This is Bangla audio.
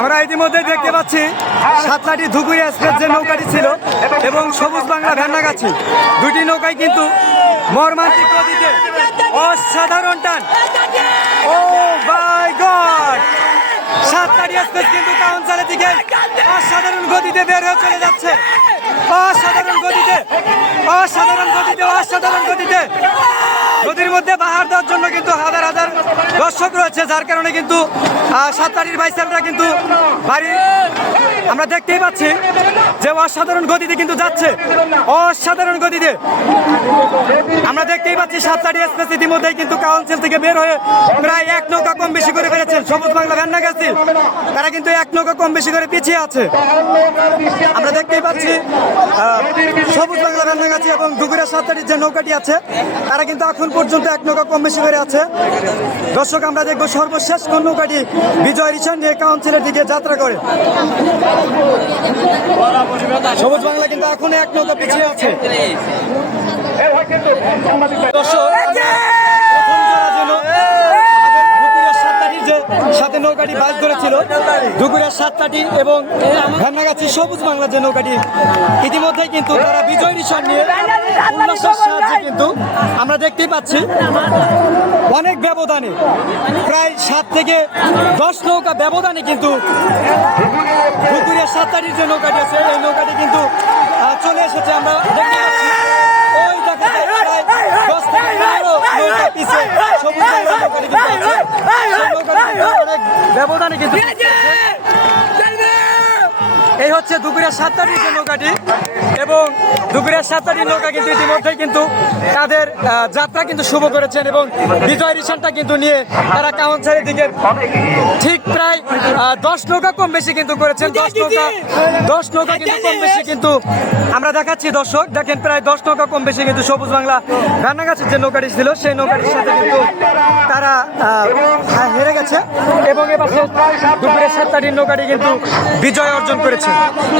আমরা ইতিমধ্যে দেখতে পাচ্ছি সাতলাটি ধুকুরি এক্সপ্রেস যে নৌকাটি ছিল এবং সবুজ বাংলা ভ্যান্ডাগাছি দুটি নৌকায় কিন্তু মর্মান্তিক নদীতে অসাধারণ টান। Oh by god! সাতলাটি এক্সপ্রেস কিন্তু কাউন্সারের দিকে অসাধারণ গতিতে বের হয়ে চলে যাচ্ছে। অসাধারণ গতিতে অসাধারণ গতিতে অসাধারণ গতিতে। নদীর মধ্যে বাহার দেওয়ার জন্য কিন্তু দর্শক রয়েছে, যার কারণে কিন্তু সাততারির বাইসালরা কিন্তু বাড়ি আমরা দেখতেই পাচ্ছি যে অসাধারণ গতিতে কিন্তু যাচ্ছে, অসাধারণ গতিতে। আমরা দেখতেই পাচ্ছি সাততারি এক্সপ্রেস ইতিমধ্যেই কিন্তু কাউন্সিল থেকে বের হয়ে প্রায় এক নৌকা কম বেশি করে ফেলেছেন সবুজ বাংলা ভ্যান্ডা গেছি তারা কিন্তু এক নৌকা কম বেশি করে পিছিয়ে আছে। আমরা দেখতেই পাচ্ছি সবুজ বাংলা রান্নাগাছি এবং দুগুড়া সাতটারির যে নৌকাটি আছে, তারা কিন্তু এখন পর্যন্ত এক নৌকা কম বেশি করে আছে। দর্শক আমরা দেখব সর্বশেষ কোন নৌকাটি বিজয় রিসান নিয়ে কাউন্সিলের দিকে যাত্রা করে। সবুজ বাংলা কিন্তু এখন এক নৌকা পিছিয়ে আছে। দর্শক প্রথম জোড়া যেন আমাদের দুপুরের সাতটাটির যে সাথে নৌকাটি বাস ধরেছিল। দুপুরের সাতটাটি এবং ভ্যান্নাগাছি সবুজ বাংলা যে নৌকাটি ইতিমধ্যে কিন্তু তারা বিজয় নিশান নিয়ে উল্লাসের সাহায্যে কিন্তু আমরা দেখতেই পাচ্ছি অনেক ব্যবধানে, প্রায় সাত থেকে দশ নৌকা ব্যবধানে কিন্তু পুকুরের সাতটাটির যে নৌকাটি আছে, এই নৌকাটি কিন্তু চলে এসেছে আমরা দেখতে পাচ্ছি। ওই দেখা যায় দশ থেকে পনেরো নৌকা পিছে সবুজ ব্যবধানে কিন্তু এই হচ্ছে দুপুরের সাতটাটির যে নৌকাটি এবং দুপুরের সাতটাটির নৌকা কিন্তু ইতিমধ্যেই কিন্তু তাদের যাত্রা কিন্তু শুভ করেছেন এবং বিজয় রিসানটা কিন্তু নিয়ে তারা কাউন্সারের দিকে ঠিক প্রায় দশ নৌকা কম বেশি কিন্তু করেছেন দশ নৌকা দশ নৌকা কিন্তু কম বেশি কিন্তু আমরা দেখাচ্ছি দর্শক দেখেন প্রায় দশ নৌকা কম বেশি কিন্তু সবুজ বাংলা রান্নাগাছের যে নৌকাটি ছিল সেই নৌকাটির সাথে কিন্তু তারা হেরে গেছে এবং এবার দুপুরের সাতটাটির নৌকাটি কিন্তু বিজয় অর্জন করেছে। আসেন